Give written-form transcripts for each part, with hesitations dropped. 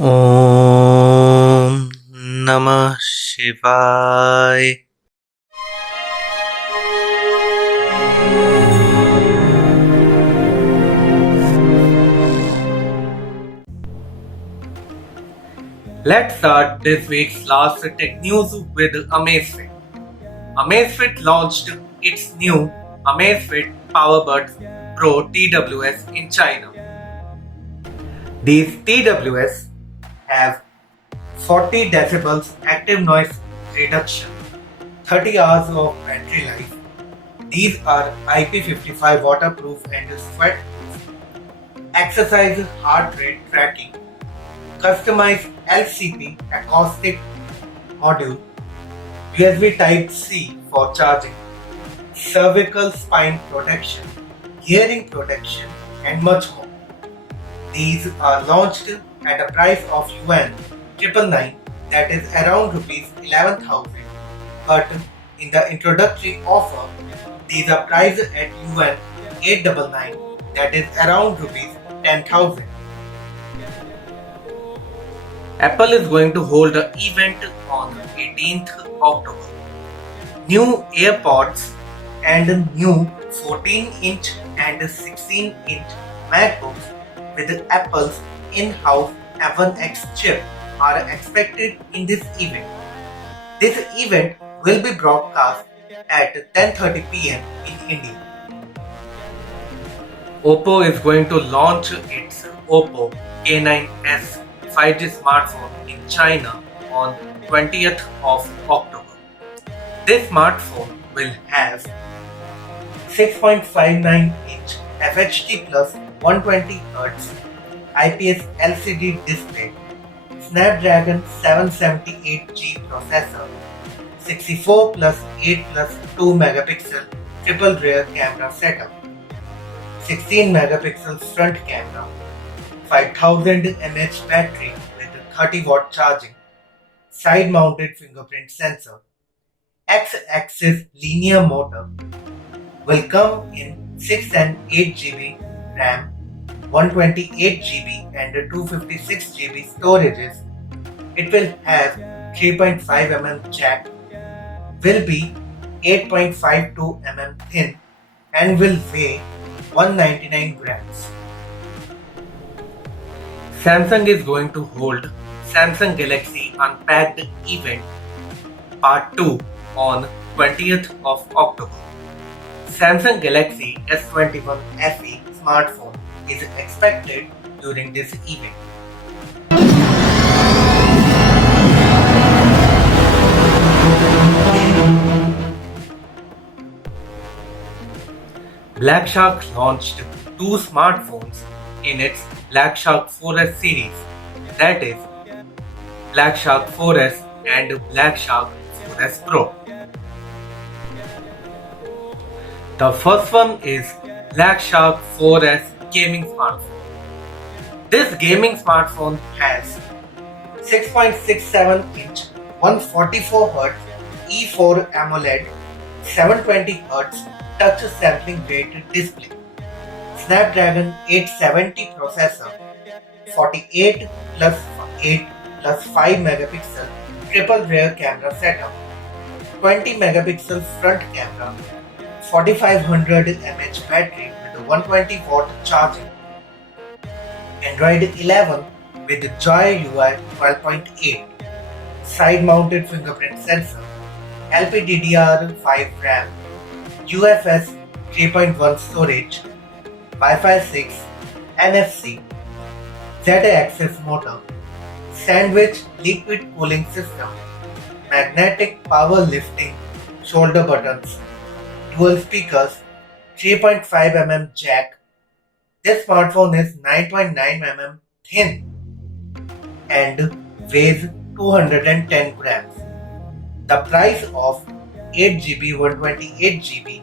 Om Namah Shivaya. Let's start this week's last tech news with Amazfit. Amazfit launched its new Amazfit Powerbuds Pro TWS in China. These TWS have 40 decibels active noise reduction, 30 hours of battery life. These are IP55 waterproof and sweat-proof. Exercise heart rate tracking, customized LCP acoustic module, USB Type-C for charging, cervical spine protection, hearing protection, and much more. These are launched at a price of yuan 999, that is around rupees 11,000, but in the introductory offer, these are priced at yuan 899, that is around rupees 10,000. Apple is going to hold an event on 18th October. New AirPods and new 14-inch and 16-inch MacBooks with Apple's in-house M1X chip are expected in this event. This event will be broadcast at 10:30 p.m. in India. OPPO is going to launch its OPPO A9s 5G smartphone in China on 20th of October. This smartphone will have 6.59-inch FHD plus 120Hz IPS LCD display, Snapdragon 778G processor, 64 plus 8 plus 2 megapixel triple rear camera setup, 16 megapixel front camera, 5000 mAh battery with 30 watt charging, side mounted fingerprint sensor, X-axis linear motor, will come in 6 and 8 GB RAM, 128 GB and 256 GB storages. It will have 3.5 mm jack, will be 8.52 mm thin, and will weigh 199 grams. Samsung is going to hold Samsung Galaxy Unpacked Event Part 2 on 20th of October. Samsung Galaxy S21 FE smartphone is expected during this event. Black Shark launched two smartphones in its Black Shark 4S series, that is, Black Shark 4S and Black Shark 4S Pro. The first one is Black Shark 4S gaming smartphone. This gaming smartphone has 6.67-inch 144Hz E4 AMOLED 720Hz touch sampling rate display, Snapdragon 870 processor, 48 plus 8 plus 5 megapixel triple rear camera setup, 20 megapixel front camera, 4500 mAh battery with 120 watt charging, Android 11 with Joy UI 12.8, side mounted fingerprint sensor, LPDDR5 RAM, UFS 3.1 storage, Wi-Fi 6, NFC, Z-axis motor, sandwich liquid cooling system, magnetic power lifting shoulder buttons, dual speakers, 3.5 mm jack. This smartphone is 9.9 mm thin and weighs 210 grams. The price of 8GB 128GB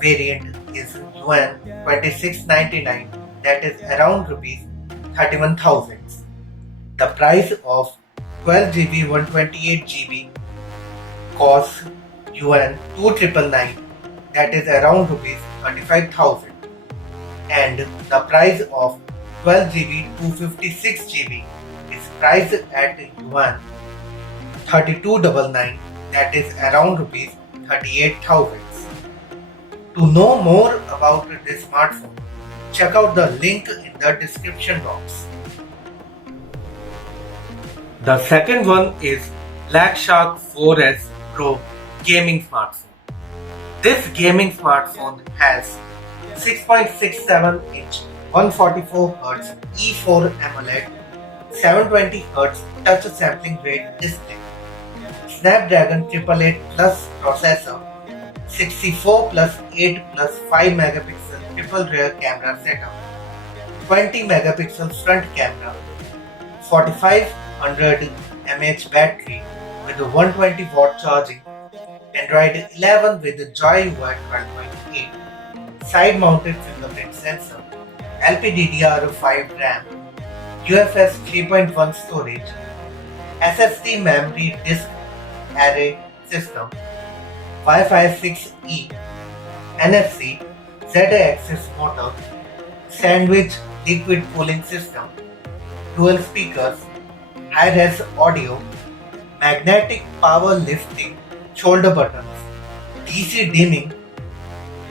variant is yuan 2699, that is around rupees 31,000. The price of 12GB 128GB costs yuan 2,999, that is around rupees 35,000, and the price of 12GB 256GB is priced at yuan 3299, that is around rupees 38,000. To know more about this smartphone, check out the link in the description box. The second one is Shark 4S Pro gaming smartphone. This gaming smartphone has 6.67-inch 144Hz E4 AMOLED 720Hz touch sampling rate display, Snapdragon 888 Plus processor, 64 plus 8 plus 5 megapixel triple rear camera setup, 20 megapixel front camera, 4500 mAh battery with a 120 watt charging, Android 11 with the Joy UI 12.8, side mounted fingerprint sensor, LPDDR5 RAM, UFS 3.1 storage, SSD memory disk array system, Wi-Fi 6E, NFC, Z-axis motor, sandwich liquid cooling system, dual speakers, high-res audio, magnetic power lifting shoulder buttons, DC dimming,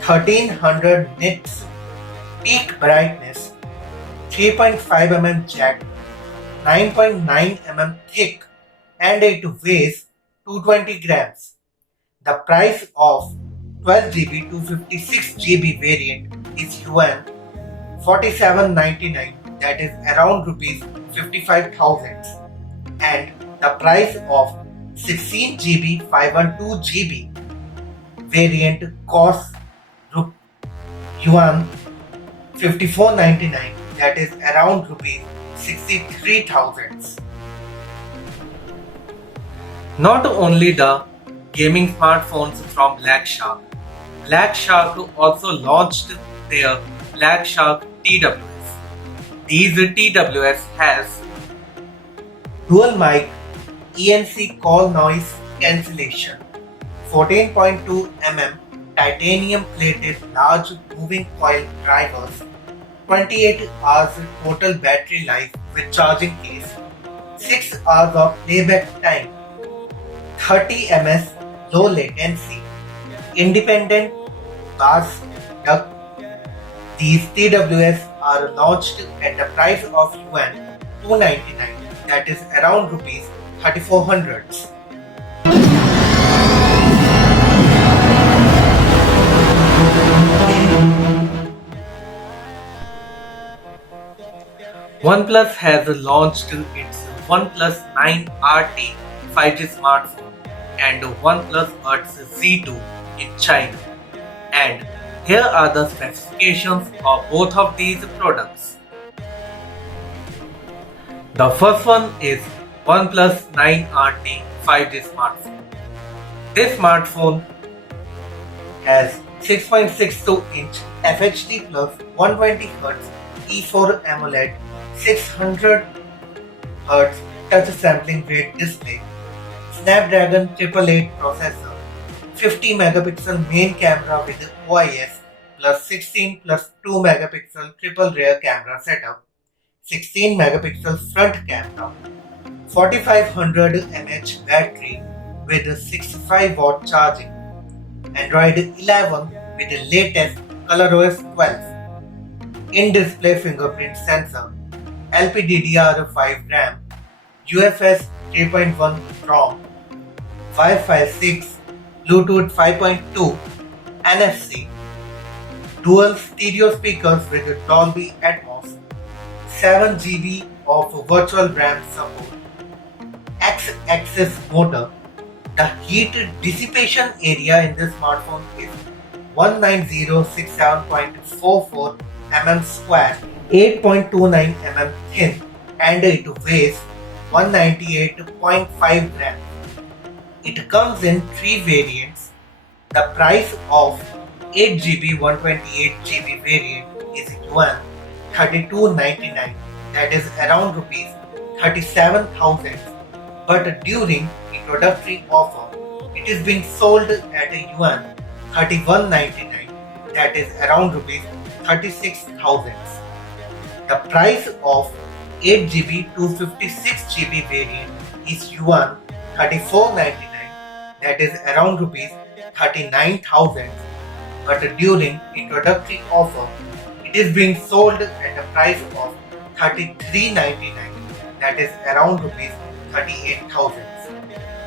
1300 nits peak brightness, 3.5mm jack, 9.9mm thick, and it weighs 220 grams. The price of 12GB 256GB variant is yuan 4799, that is around rupees 55,000, and the price of 16GB 512GB variant costs yuan 5499, that is around rupees 63,000. Not only the gaming smartphones from Shark also launched their Shark TWS. These TWS has dual mic ENC call noise cancellation, 14.2mm titanium plated large moving coil drivers, 28 hours total battery life with charging case, 6 hours of playback time, 30 ms low latency, independent bass duct. These TWS are launched at the price of yuan 299, that is around rupees 3400. OnePlus has launched its OnePlus 9 RT 5G smartphone and OnePlus Earth C2 in China. And here are the specifications of both of these products. The first one is OnePlus 9 RT 5G smartphone. This smartphone has 6.62-inch FHD plus 120Hz E4 AMOLED 600Hz touch sampling rate display, Snapdragon 888 processor, 50 megapixel main camera with OIS plus 16 plus 2 megapixel triple rear camera setup, 16 megapixel front camera, 4500 mAh battery with 65 watt charging, Android 11 with the latest ColorOS 12, in-display fingerprint sensor, LPDDR5 RAM, UFS 3.1 ROM, Wi-Fi 6, Bluetooth 5.2, NFC, dual stereo speakers with Dolby Atmos, 7GB of virtual RAM support, X-axis motor. The heat dissipation area in this smartphone is 19067.44 mm square, 8.29 mm thin, and it weighs 198.5 grams. It comes in 3 variants. The price of 8GB 128GB variant is yuan 3299, that is around rupees 37,000, but during introductory offer it is being sold at yuan 3199, that is around rupees 36,000. The price of 8GB to 256GB variant is yuan 3499, that is around rupees 39,000, but during introductory offer it is being sold at a price of 3399, that is around rupees 38,000,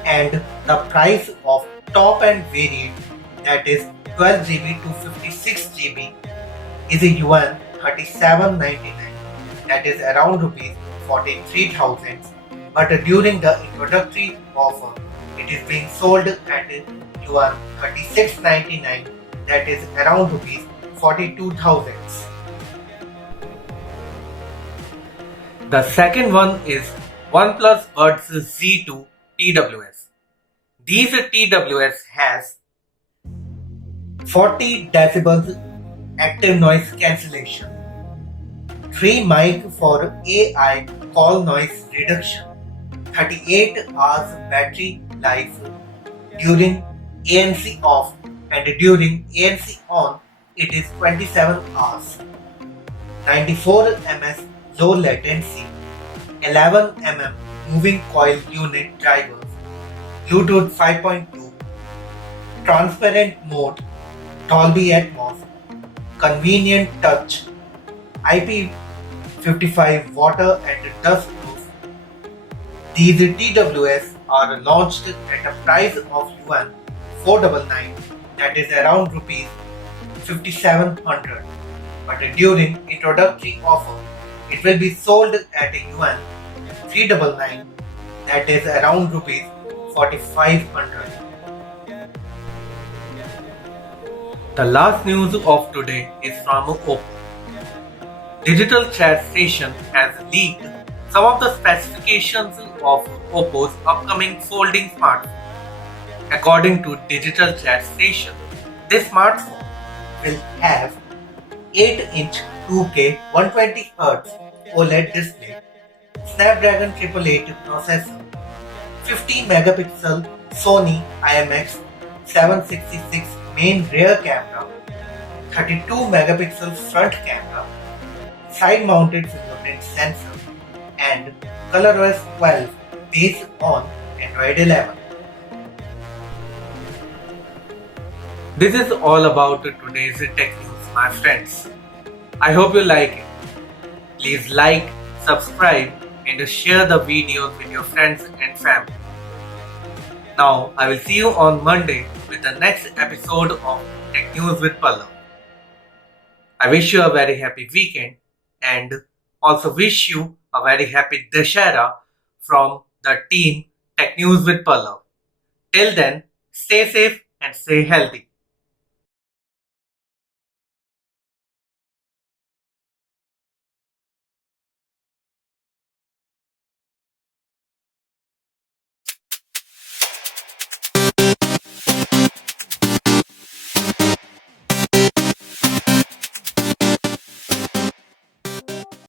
and the price of top end variant, that is 12GB to 56GB, is a yuan 3799, that is around rupees 43,000, but during the introductory offer it is being sold at yuan 3699, that is around rupees 42,000. The second one is OnePlus Earth C2 TWS. These TWS has 40 decibels active noise cancellation, 3 mic for AI call noise reduction, 38 hours battery life during ANC off, and during ANC on it is 27 hours, 94 ms low latency, 11 moving coil unit drivers, Bluetooth 5.2, transparent mode, Dolby Atmos, convenient touch, IP55 water and dust proof. These TWS are launched at a price of yuan 499, that is around rupees 5700, but during introductory offer it will be sold at yuan 399, that is around rupees 4500. The last news of today is from OPPO. Digital Chat Station has leaked some of the specifications of OPPO's upcoming folding smartphone. According to Digital Chat Station, this smartphone will have 8-inch 2K 120Hz OLED display, Snapdragon 888 processor, 50-megapixel Sony IMX 766 main rear camera, 32-megapixel front camera, side-mounted fingerprint sensor, and ColorOS 12 based on Android 11. This is all about today's tech news, my friends. I hope you like it. Please like, subscribe, and share the videos with your friends and family. Now, I will see you on Monday with the next episode of Tech News with Pallav. I wish you a very happy weekend and also wish you a very happy Dashera from the team Tech News with Pallav. Till then, stay safe and stay healthy.